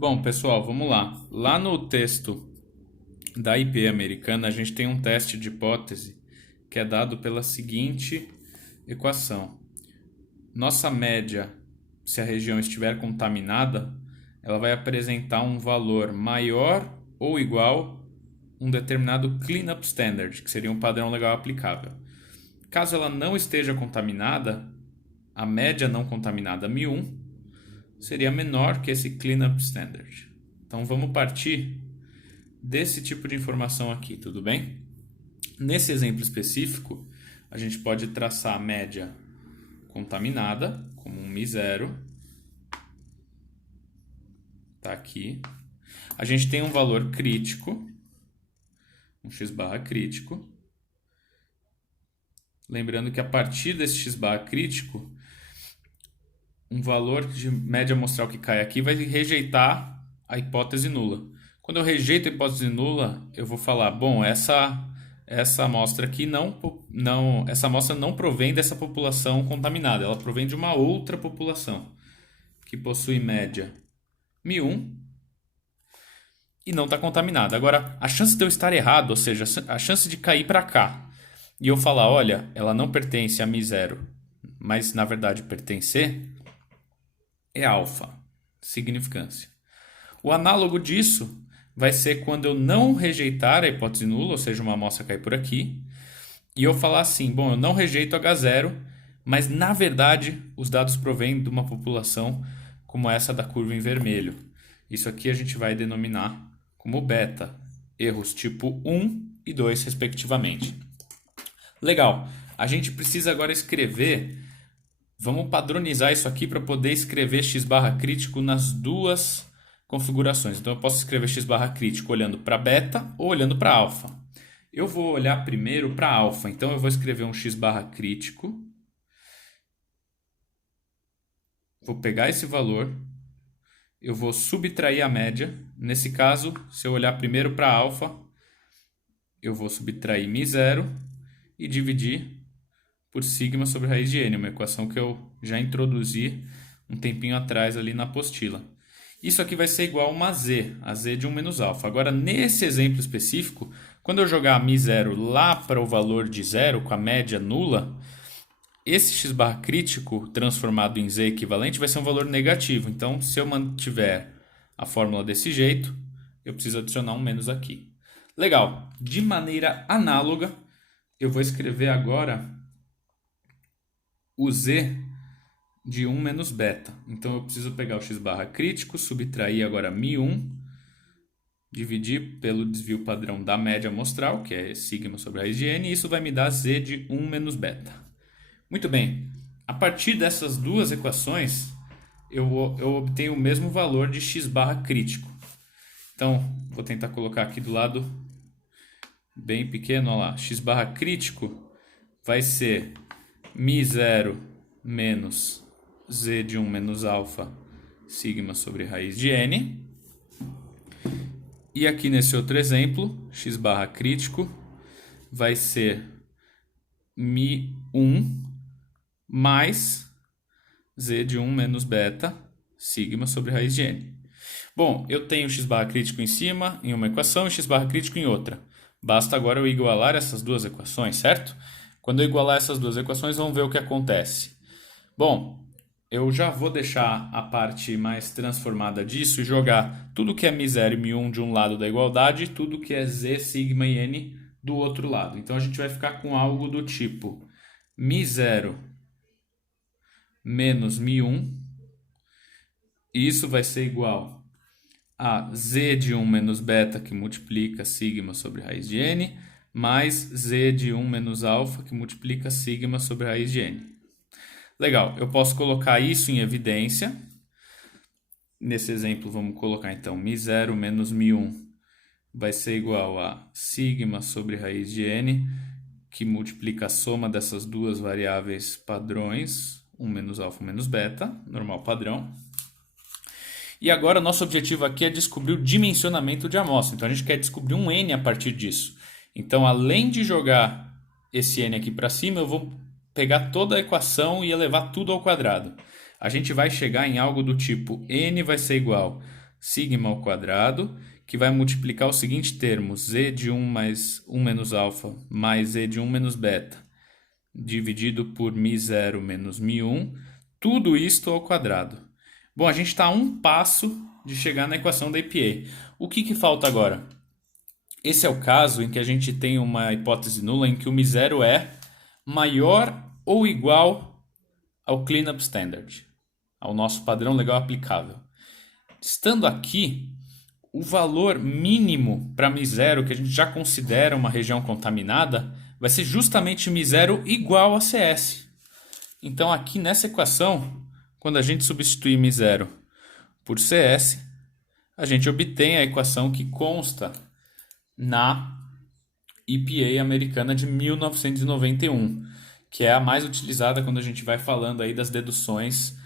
Bom, pessoal, vamos lá. Lá no texto da IP americana, a gente tem um teste de hipótese que é dado pela seguinte equação. Nossa média, se a região estiver contaminada, ela vai apresentar um valor maior ou igual a um determinado cleanup standard, que seria um padrão legal aplicável. Caso ela não esteja contaminada, a média não contaminada μ1 seria menor que esse cleanup standard. Então vamos partir desse tipo de informação aqui, tudo bem? Nesse exemplo específico, a gente pode traçar a média contaminada como um μ0, tá aqui. A gente tem um valor crítico, um x barra crítico. Lembrando que a partir desse x barra crítico, um valor de média amostral que cai aqui vai rejeitar a hipótese nula. Quando eu rejeito a hipótese nula, eu vou falar, bom, essa amostra aqui essa amostra não provém dessa população contaminada, ela provém de uma outra população que possui média μ1 e não está contaminada. Agora, a chance de eu estar errado, ou seja, a chance de cair para cá e eu falar, olha, ela não pertence a μ0, mas na verdade pertencer, é alfa, significância. O análogo disso vai ser quando eu não rejeitar a hipótese nula, ou seja, uma amostra cair por aqui, e eu falar assim, bom, eu não rejeito H0, mas na verdade os dados provêm de uma população como essa da curva em vermelho. Isso aqui a gente vai denominar como beta, erros tipo 1 e 2 respectivamente. Legal, a gente precisa agora escrever, vamos padronizar isso aqui para poder escrever x barra crítico nas duas configurações. Então eu posso escrever x barra crítico olhando para beta ou olhando para alfa. Eu vou olhar primeiro para alfa, então eu vou escrever um x barra crítico. Vou pegar esse valor, eu vou subtrair a média. Nesse caso, se eu olhar primeiro para alfa, eu vou subtrair μ0 e dividir por sigma sobre raiz de n, uma equação que eu já introduzi um tempinho atrás ali na apostila. Isso aqui vai ser igual a uma z, a z de 1 menos alfa. Agora, nesse exemplo específico, quando eu jogar μ0 lá para o valor de zero, com a média nula, esse x barra crítico transformado em z equivalente vai ser um valor negativo. Então, se eu mantiver a fórmula desse jeito, eu preciso adicionar um menos aqui. Legal. De maneira análoga, eu vou escrever agora o z de 1 menos beta. Então eu preciso pegar o x barra crítico, subtrair agora μ1, dividir pelo desvio padrão da média amostral, que é sigma sobre raiz de n, e isso vai me dar z de 1 menos beta. Muito bem, a partir dessas duas equações, eu obtenho o mesmo valor de x barra crítico. Então, vou tentar colocar aqui do lado bem pequeno, olha lá, x barra crítico vai ser μ0 menos z de 1 menos alfa sigma sobre raiz de n. E aqui nesse outro exemplo, x barra crítico vai ser μ1 mais z de 1 menos beta sigma sobre raiz de n. Bom, eu tenho x barra crítico em cima em uma equação e x barra crítico em outra. Basta agora eu igualar essas duas equações, certo? Quando eu igualar essas duas equações, vamos ver o que acontece. Bom, eu já vou deixar a parte mais transformada disso e jogar tudo que é μ0 e μ1 de um lado da igualdade e tudo que é z, sigma e n do outro lado. Então a gente vai ficar com algo do tipo μ0 menos μ1, e isso vai ser igual a z de 1 menos beta, que multiplica sigma sobre raiz de n, mais z de 1 menos alfa, que multiplica sigma sobre raiz de n. Legal, eu posso colocar isso em evidência. Nesse exemplo, vamos colocar então μ0 menos μ1 vai ser igual a sigma sobre raiz de n, que multiplica a soma dessas duas variáveis padrões, 1 menos alfa, 1 menos beta, normal padrão. E agora, nosso objetivo aqui é descobrir o dimensionamento de amostra. Então, a gente quer descobrir um n a partir disso. Então, além de jogar esse n aqui para cima, eu vou pegar toda a equação e elevar tudo ao quadrado. A gente vai chegar em algo do tipo n vai ser igual sigma ao quadrado, que vai multiplicar o seguinte termo, z de 1 mais 1 menos alfa mais z de 1 menos beta, dividido por μ0 menos μ1, tudo isto ao quadrado. Bom, a gente está a um passo de chegar na equação da EPA. O que falta agora? Esse é o caso em que a gente tem uma hipótese nula em que o μ0 é maior ou igual ao cleanup standard, ao nosso padrão legal aplicável. Estando aqui, o valor mínimo para μ0, que a gente já considera uma região contaminada, vai ser justamente μ0 igual a CS. Então aqui nessa equação, quando a gente substituir μ0 por CS, a gente obtém a equação que consta na EPA americana de 1991, que é a mais utilizada quando a gente vai falando aí das deduções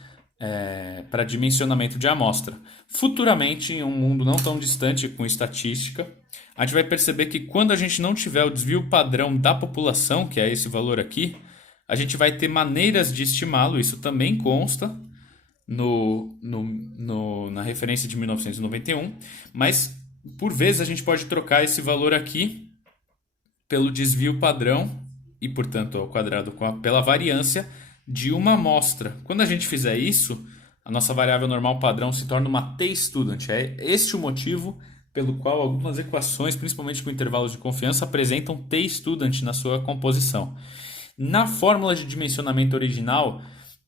para dimensionamento de amostra. Futuramente, em um mundo não tão distante com estatística, a gente vai perceber que quando a gente não tiver o desvio padrão da população, que é esse valor aqui, a gente vai ter maneiras de estimá-lo, isso também consta na referência de 1991, mas por vezes a gente pode trocar esse valor aqui pelo desvio padrão e, portanto, ao quadrado pela variância de uma amostra. Quando a gente fizer isso, a nossa variável normal padrão se torna uma t-student. É este o motivo pelo qual algumas equações, principalmente com intervalos de confiança, apresentam t-student na sua composição. Na fórmula de dimensionamento original,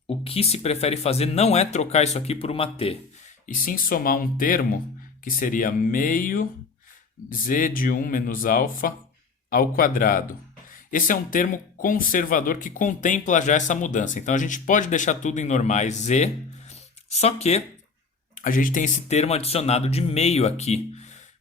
o que se prefere fazer não é trocar isso aqui por uma t, e sim somar um termo que seria meio z de 1 menos alfa ao quadrado. Esse é um termo conservador que contempla já essa mudança. Então a gente pode deixar tudo em normais z, só que a gente tem esse termo adicionado de meio aqui.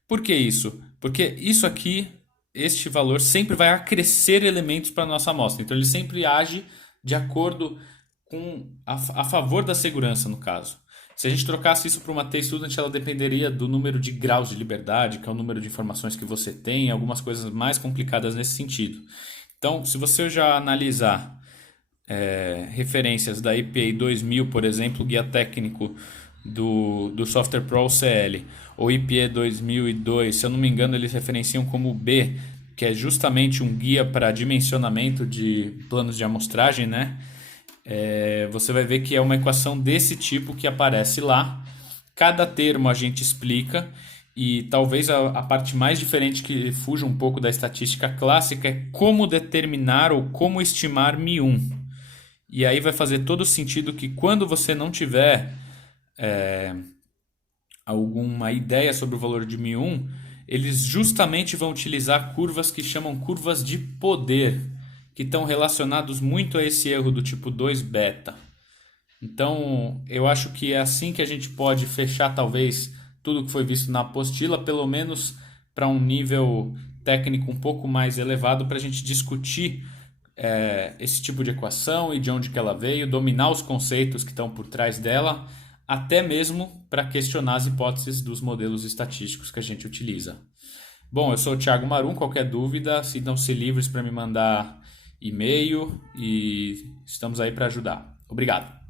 Por que isso? Porque isso aqui, este valor, sempre vai acrescer elementos para a nossa amostra. Então ele sempre age de acordo com a favor da segurança, no caso. Se a gente trocasse isso para uma t-student, ela dependeria do número de graus de liberdade, que é o número de informações que você tem, algumas coisas mais complicadas nesse sentido. Então, se você já analisar referências da EPA 2000, por exemplo, guia técnico do Software Pro CL, ou EPA 2002, se eu não me engano, eles referenciam como B, que é justamente um guia para dimensionamento de planos de amostragem, né? Você vai ver que é uma equação desse tipo que aparece lá. Cada termo a gente explica, e talvez a parte mais diferente que fuja um pouco da estatística clássica é como determinar ou como estimar μ1. E aí vai fazer todo sentido que quando você não tiver alguma ideia sobre o valor de μ1, eles justamente vão utilizar curvas que chamam curvas de poder, que estão relacionados muito a esse erro do tipo 2 beta. Então, eu acho que é assim que a gente pode fechar, talvez, tudo que foi visto na apostila, pelo menos para um nível técnico um pouco mais elevado, para a gente discutir esse tipo de equação e de onde que ela veio, dominar os conceitos que estão por trás dela, até mesmo para questionar as hipóteses dos modelos estatísticos que a gente utiliza. Bom, eu sou o Thiago Marum, qualquer dúvida, sintam-se livres para me mandar e-mail e estamos aí para ajudar. Obrigado.